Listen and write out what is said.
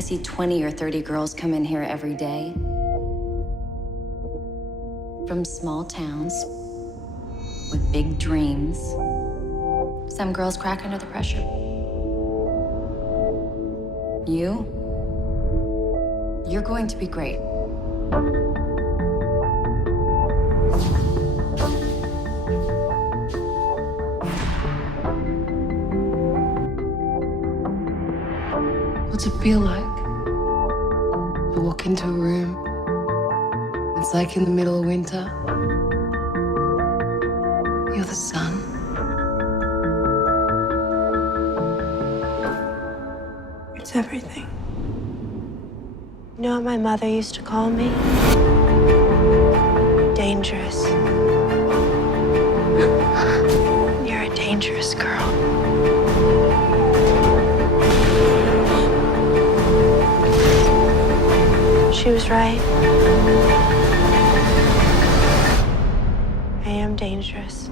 I see 20 or 30 girls come in here every day. From small towns with big dreams. Some girls crack under the pressure. You're going to be great. What's it feel like to walk into a room? It's like in the middle of winter. You're the sun. It's everything. You know what my mother used to call me? Dangerous. You're a dangerous girl. She was right. I am dangerous.